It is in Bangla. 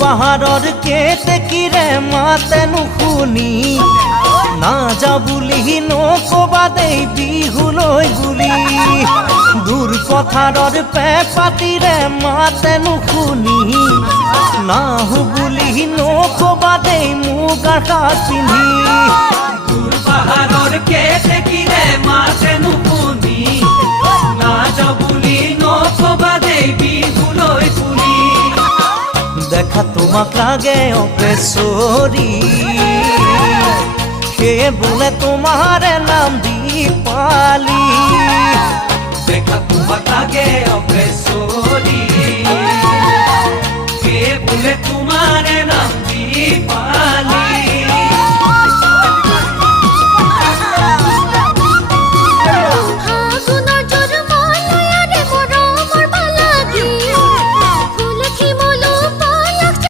পাহাড়ৰ কেতে কিৰে মাতে নুশুনি না যা বুলি নকবা দেই বিহুলৈ বুলি দূৰ পথাৰৰ পেপাতিৰে মাতে নুশুনি নাহো বুলি নকবা দেই মুগাৰ সাজ পিন্ধি দূৰ পাহাৰৰ কেতে কিৰে মাতে নুশুনি না যা বুলি নকবা দেই বিহুলৈ বুলি দেখা তোমাক লাগে অপেশ্বৰী সেয়ে বোলে তোমাৰে নাম দীপালি দেখা তোমাক লাগে অপেশ্বৰী সেয়ে বোলে তোমাৰে নাম দীপালি